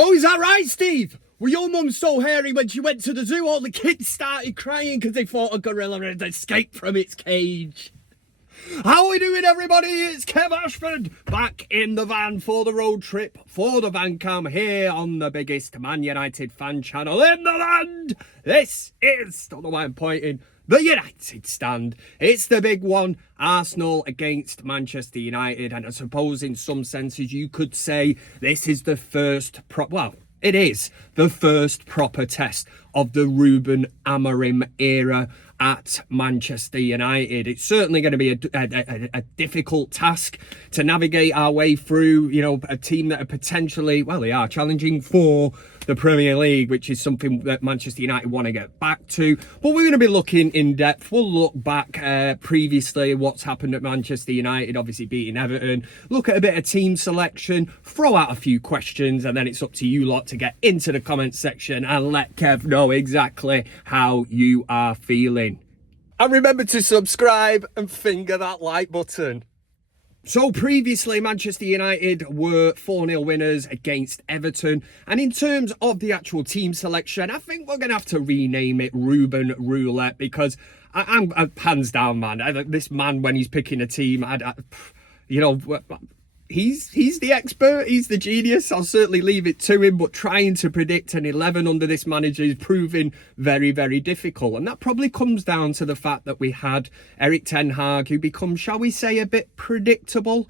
Oh, is that right, Steve? Were your mum so hairy when she went to the zoo all the kids started crying because they thought a gorilla had escaped from its cage? How are we doing, everybody? It's Kev Ashford back in the van for the road trip for the Van Cam here on the biggest Man United fan channel in the land. This is, don't know why I'm pointing, the United Stand. It's the big one, Arsenal against Manchester United, and I suppose in some senses you could say this is the first it is the first proper test of the Ruben Amorim era at Manchester United. It's certainly going to be a difficult task to navigate our way through, you know, a team that are potentially, well, they are challenging for the Premier League, which is something that Manchester United want to get back to. But we're going to be looking in depth. We'll look back previously what's happened at Manchester United, obviously beating Everton, look at a bit of team selection, throw out a few questions, and then it's up to you lot to get into the comments section and let Kev know exactly how you are feeling. And remember to subscribe and finger that like button. So previously, Manchester United were 4-0 winners against Everton. And in terms of the actual team selection, I think we're going to have to rename it Ruben Roulette, because I'm hands down, man. This man, when he's picking a team, you know, he's the expert, he's the genius. I'll certainly leave it to him, but trying to predict an 11 under this manager is proving very, very difficult. And that probably comes down to the fact that we had Erik ten Hag, who becomes, shall we say, a bit predictable.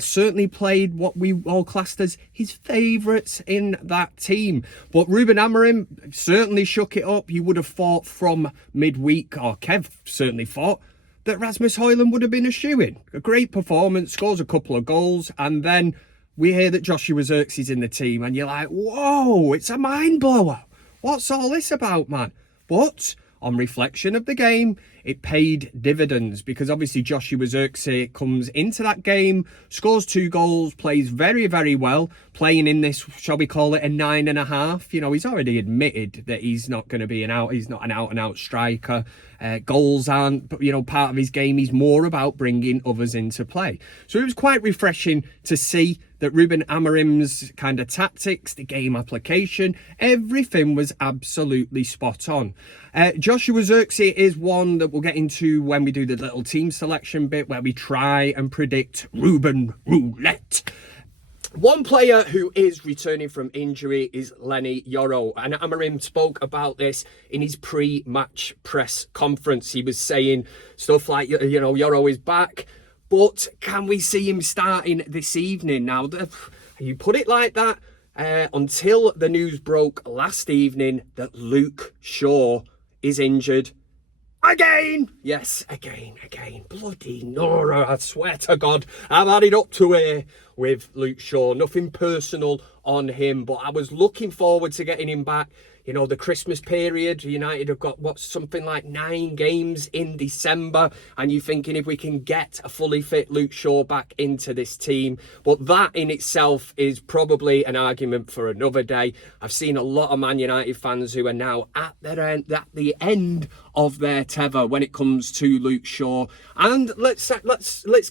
Certainly played what we all classed as his favourites in that team. But Ruben Amorim certainly shook it up. You would have thought from midweek, or Kev certainly thought, that Rasmus Højlund would have been a shoo-in. A great performance, scores a couple of goals, and then we hear that Joshua Zirkzee in the team, and you're like, whoa, it's a mind blower. What's all this about, man? But on reflection of the game, it paid dividends, because obviously Joshua Zirkzee comes into that game, scores 2 goals, plays very, very well, playing in this, shall we call it, a 9.5. You know, he's already admitted that he's not going to be he's not an out-and-out striker. Goals aren't, you know, part of his game. He's more about bringing others into play. So it was quite refreshing to see that Ruben Amorim's kind of tactics, the game application, everything was absolutely spot on. Joshua Zirkzee is one that we'll get into when we do the little team selection bit, where we try and predict Ruben Roulette. One player who is returning from injury is Leny Yoro, and Amorim spoke about this in his pre-match press conference. He was saying stuff like, you know, Yoro is back, but can we see him starting this evening? Now, you put it like that until the news broke last evening that Luke Shaw is injured. Again! Yes, again. Bloody Nora, I swear to God, I've had it up to here with Luke Shaw. Nothing personal on him, but I was looking forward to getting him back. You know, the Christmas period, United have got, something like 9 games in December, and you're thinking if we can get a fully fit Luke Shaw back into this team. But that in itself is probably an argument for another day. I've seen a lot of Man United fans who are now at the end of their tether when it comes to Luke Shaw. And let's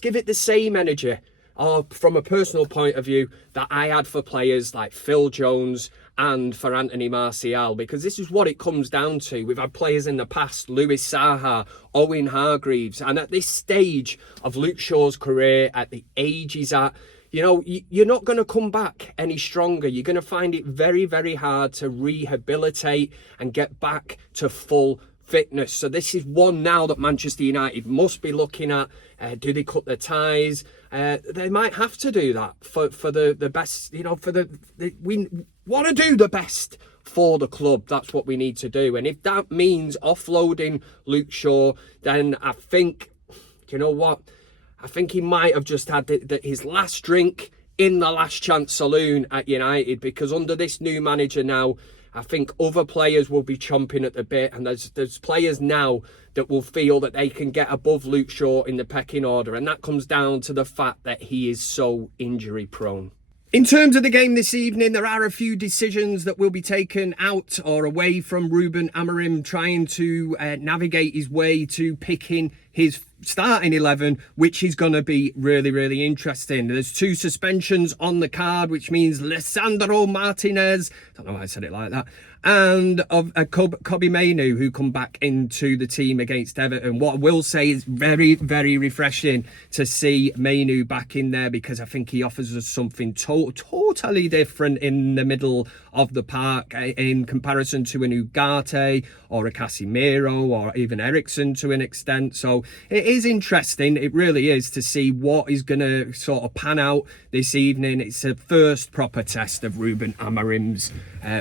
give it the same energy, or from a personal point of view, that I had for players like Phil Jones and for Anthony Martial, because this is what it comes down to. We've had players in the past, Louis Saha, Owen Hargreaves, and at this stage of Luke Shaw's career, at the age he's at, you know, you're not going to come back any stronger. You're going to find it very, very hard to rehabilitate and get back to full fitness. So this is one now that Manchester United must be looking at. Do they cut their ties? They might have to do that for the best, you know, we want to do the best for the club. That's what we need to do. And if that means offloading Luke Shaw, then I think, you know what? I think he might have just had his last drink in the last chance saloon at United, because under this new manager now, I think other players will be chomping at the bit, and there's players now that will feel that they can get above Luke Shaw in the pecking order, and that comes down to the fact that he is so injury prone. In terms of the game this evening, there are a few decisions that will be taken out or away from Ruben Amorim trying to navigate his way to picking his starting 11, which is going to be really, really interesting. There's 2 suspensions on the card, which means Lisandro Martinez, I don't know why I said it like that, and of Kobbie Mainoo, who come back into the team against Everton. What I will say is very, very refreshing to see Mainoo back in there, because I think he offers us something totally different in the middle of the park in comparison to an Ugarte or a Casemiro or even Eriksen to an extent. So it is interesting, it really is, to see what is going to sort of pan out this evening. It's a first proper test of Ruben Amorim's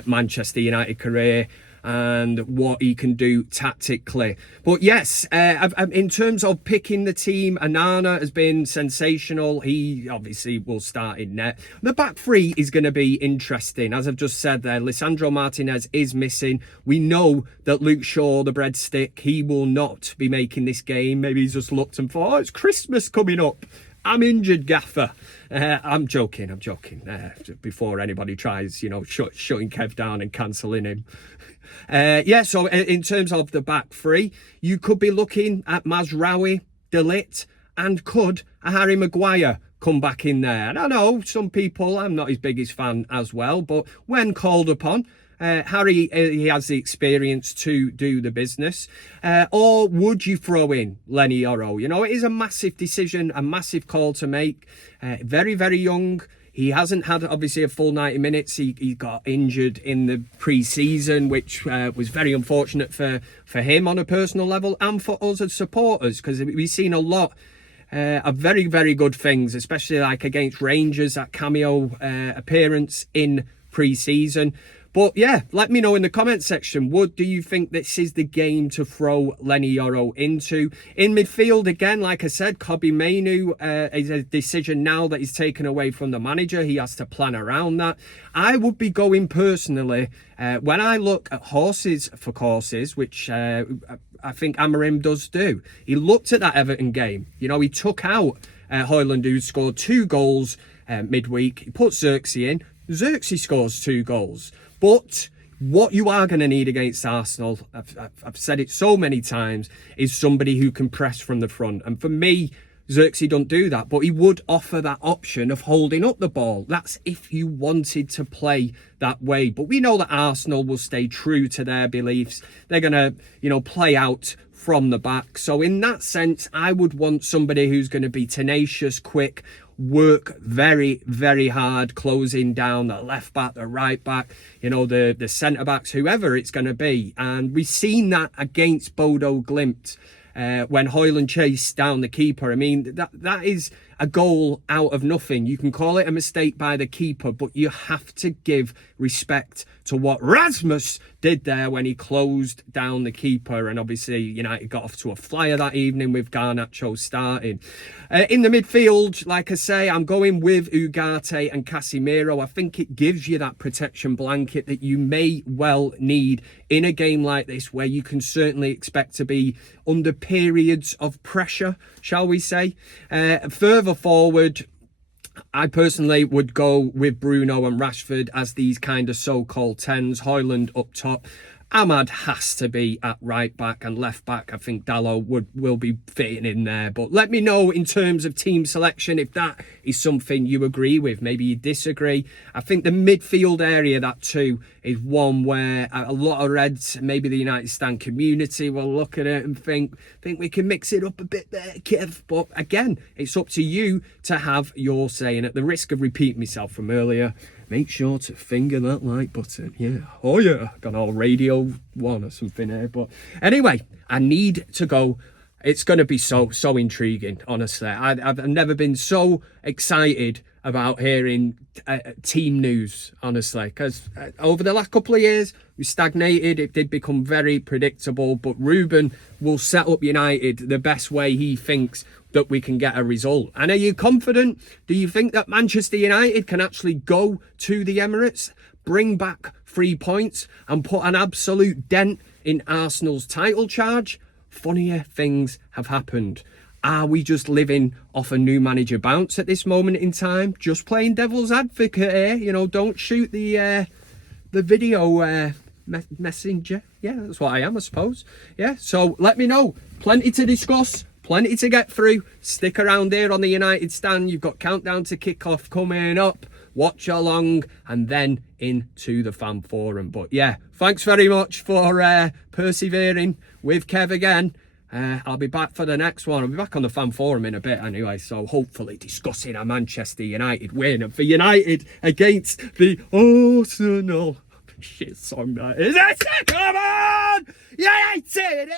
Manchester United career and what he can do tactically. But yes, in terms of picking the team, Anana has been sensational. He obviously will start in net. The back three is going to be interesting. As I've just said there, Lisandro Martinez is missing. We know that Luke Shaw, the breadstick, he will not be making this game. Maybe he's just looked and thought, oh, it's Christmas coming up, I'm injured, gaffer. I'm joking. Before anybody tries, you know, shutting Kev down and cancelling him. Yeah, so in terms of the back three, you could be looking at Mazraoui, De Ligt, and could a Harry Maguire come back in there? And I know some people, I'm not his biggest fan as well, but when called upon, Harry, he has the experience to do the business. Or would you throw in Lenny Yoro? You know, it is a massive decision, a massive call to make. Very, very young. He hasn't had, obviously, a full 90 minutes. He got injured in the pre-season, which was very unfortunate for him on a personal level and for us as supporters, because we've seen a lot of very, very good things, especially like against Rangers, that cameo appearance in pre-season. But yeah, let me know in the comment section, do you think this is the game to throw Lenny Yoro into? In midfield, again, like I said, Kobbie Mainoo is a decision now that he's taken away from the manager. He has to plan around that. I would be going personally, when I look at horses for courses, which I think Amorim does do. He looked at that Everton game. You know, he took out Højlund, who scored 2 goals midweek. He put Xerxes in. Xerxes scores 2 goals. But what you are going to need against Arsenal, I've said it so many times, is somebody who can press from the front. And for me, Xerxes don't do that, but he would offer that option of holding up the ball. That's if you wanted to play that way. But we know that Arsenal will stay true to their beliefs. They're going to, you know, play out from the back. So in that sense, I would want somebody who's going to be tenacious, quick, work very, very hard, closing down the left back, the right back, you know, the centre backs, whoever it's going to be. And we've seen that against Bodo Glimt when Højlund chased down the keeper. I mean, that is a goal out of nothing. You can call it a mistake by the keeper, but you have to give respect to what Rasmus did there when he closed down the keeper. And obviously United got off to a flyer that evening with Garnacho starting. In the midfield, like I say, I'm going with Ugarte and Casemiro. I think it gives you that protection blanket that you may well need in a game like this, where you can certainly expect to be under periods of pressure, shall we say. Further forward, I personally would go with Bruno and Rashford as these kind of so-called 10s. Højlund up top. Ahmad has to be at right back, and left back, I think Dalot will be fitting in there. But let me know in terms of team selection if that is something you agree with. Maybe you disagree. I think the midfield area, that too, is one where a lot of Reds, maybe the United Stand community, will look at it and think we can mix it up a bit there, Kev. But again, it's up to you to have your say. And at the risk of repeating myself from earlier, make sure to finger that like button. Yeah. Oh, yeah. Got all Radio 1 or something here. But anyway, I need to go. It's going to be so intriguing, honestly. I've never been so excited about hearing team news, honestly. Because over the last couple of years, we stagnated. It did become very predictable. But Ruben will set up United the best way he thinks that we can get a result. And are you confident? Do you think that Manchester United can actually go to the Emirates, bring back 3 points and put an absolute dent in Arsenal's title charge? Funnier things have happened. Are we just living off a new manager bounce at this moment in time? Just playing devil's advocate here. You know, don't shoot the video messenger. Yeah, that's what I am, I suppose. Yeah, so let me know. Plenty to discuss. plenty to get through. Stick around here on the United stand. You've got countdown to kick-off coming up. Watch along and then into the fan forum. But yeah, thanks very much for persevering with Kev again. I'll be back for the next one. I'll be back on the fan forum in a bit anyway, so hopefully discussing a Manchester United win and for United against the Arsenal. Shit song that is. Come on! United!